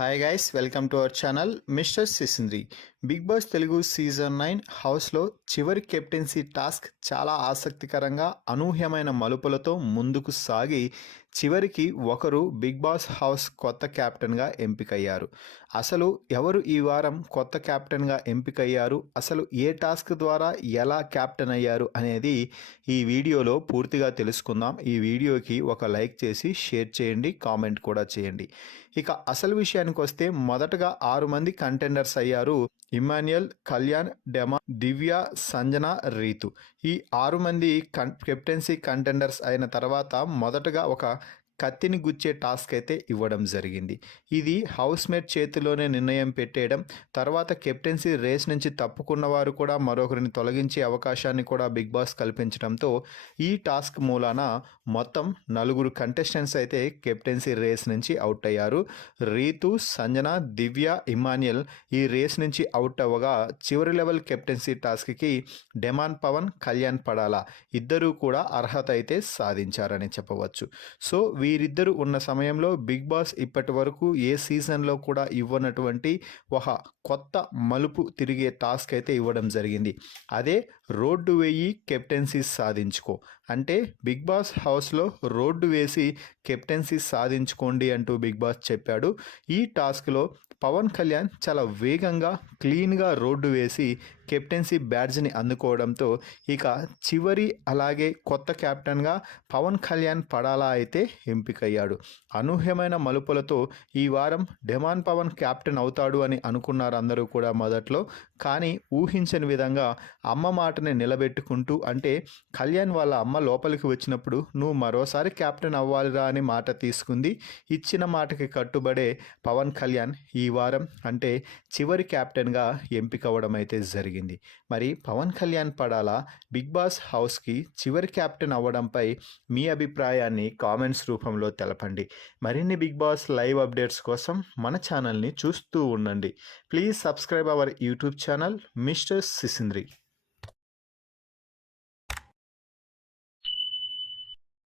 Hi guys, welcome to our channel mister Sisindri. Bigg Boss Telugu season 9 హౌస్లో చివరి captaincy task చాలా ఆసక్తికరంగా అనూహ్యమైన మలుపులతో ముందుకు సాగి చివరికి ఒకరు బిగ్ బాస్ హౌస్ కొత్త కెప్టెన్గా ఎంపికయ్యారు. అసలు ఎవరు ఈ వారం కొత్త కెప్టెన్గా ఎంపికయ్యారు, అసలు ఏ టాస్క్ ద్వారా ఎలా కెప్టెన్ అయ్యారు అనేది ఈ వీడియోలో పూర్తిగా తెలుసుకుందాం. ఈ వీడియోకి ఒక లైక్ చేసి షేర్ చేయండి, కామెంట్ కూడా చేయండి. ఇక అసలు విషయానికి వస్తే మొదటగా 6 మంది కంటెండర్స్ అయ్యారు. ఇమాన్యుయల్, కళ్యాణ్, డెమా, దివ్య, సంజన, రీతు. ఈ 6 మంది కెప్టెన్సీ కంటెండర్స్ అయిన తర్వాత మొదటగా ఒక కత్తిని గుచ్చే టాస్క్ అయితే ఇవ్వడం జరిగింది. ఇది హౌస్మేట్ చేతిలోనే నిర్ణయం పెట్టేయడం, తర్వాత కెప్టెన్సీ రేస్ నుంచి తప్పుకున్న వారు కూడా మరొకరిని తొలగించే అవకాశాన్ని కూడా బిగ్ బాస్ కల్పించడంతో ఈ టాస్క్ మూలాన మొత్తం 4 కంటెస్టెంట్స్ అయితే కెప్టెన్సీ రేస్ నుంచి అవుట్ అయ్యారు. రీతు, సంజన, దివ్య, ఇమాన్యుయల్ ఈ రేస్ నుంచి అవుట్ అవ్వగా చివరి లెవెల్ కెప్టెన్సీ టాస్క్కి డెమాన్ పవన్, కళ్యాణ్ పడాలా ఇద్దరూ కూడా అర్హత అయితే సాధించారని చెప్పవచ్చు. సో వీరిద్దరూ ఉన్న సమయంలో బిగ్ బాస్ ఇప్పటి వరకు ఏ సీజన్లో కూడా ఇవ్వనటువంటి ఒక కొత్త మలుపు తిరిగే టాస్క్ అయితే ఇవ్వడం జరిగింది. అదే రోడ్డు వేయి కెప్టెన్సీ సాధించుకో. అంటే బిగ్ బాస్ హౌస్లో రోడ్డు వేసి కెప్టెన్సీ సాధించుకోండి అంటూ బిగ్ బాస్ చెప్పాడు. ఈ టాస్క్లో పవన్ కళ్యాణ్ చాలా వేగంగా క్లీన్గా రోడ్డు వేసి కెప్టెన్సీ బ్యాడ్జ్ని అందుకోవడంతో ఇక చివరి అలాగే కొత్త కెప్టెన్గా పవన్ కళ్యాణ్ పడాలా అయితే ఎంపికయ్యాడు. అనూహ్యమైన మలుపులతో ఈ వారం డెమాన్ పవన్ కెప్టెన్ అవుతాడు అని అనుకున్నారు అందరూ కూడా మొదట్లో. కానీ ఊహించని విధంగా అమ్మ మాటని నిలబెట్టుకుంటూ, అంటే కళ్యాణ్ వాళ్ళ అమ్మ లోపలికి వచ్చినప్పుడు నువ్వు మరోసారి కెప్టెన్ అవ్వాలిరా అని మాట తీసుకుంది. ఇచ్చిన మాటకి కట్టుబడే పవన్ కళ్యాణ్ ఈ వారం అంటే చివరి కెప్టెన్గా ఎంపిక అవ్వడం అయితే జరిగింది. మరి పవన్ కళ్యాణ్ పడాలా బిగ్ బాస్ హౌస్కి చివరి కెప్టెన్ అవ్వడంపై మీ అభిప్రాయాన్ని కామెంట్స్ రూపంలో తెలపండి. మరిన్ని బిగ్ బాస్ లైవ్ అప్డేట్స్ కోసం మన ఛానల్ని చూస్తూ ఉండండి. Please subscribe our YouTube channel mister సిసింద్రి.